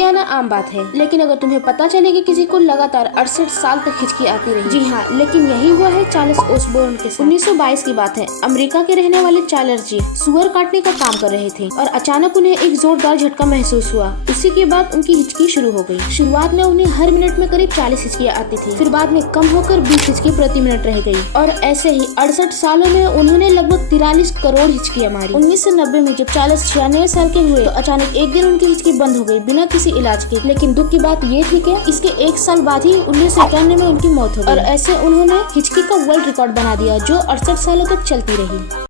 हिचकी आना आम बात है, लेकिन अगर तुम्हें पता चले कि किसी को लगातार 68 साल तक हिचकी आती रही। जी हाँ, लेकिन यही हुआ है चार्ल्स ओसबोर्न के साथ। 1922 की बात है। अमेरिका के रहने वाले चार्ल्स जी सुअर काटने का काम कर रहे थे और अचानक उन्हें एक जोरदार झटका महसूस हुआ। उसी के बाद उनकी हिचकी शुरू हो गई। शुरुआत में उन्हें हर मिनट में करीब 40 हिचकियाँ आती थी, फिर बाद में कम होकर 20 हिचकी प्रति मिनट रह गई और ऐसे ही 68 सालों में उन्होंने लगभग 43 करोड़ हिचकियाँ मारी। 1990 में जब चार्ल्स 96 साल के हुए तो अचानक एक दिन उनकी हिचकी बंद हो गई बिना किसी इलाज के। लेकिन दुख की बात ये थी कि इसके 1 साल बाद ही 1991 में उनकी मौत हो गई और ऐसे उन्होंने हिचकी का वर्ल्ड रिकॉर्ड बना दिया जो 68 सालों तक चलती रही।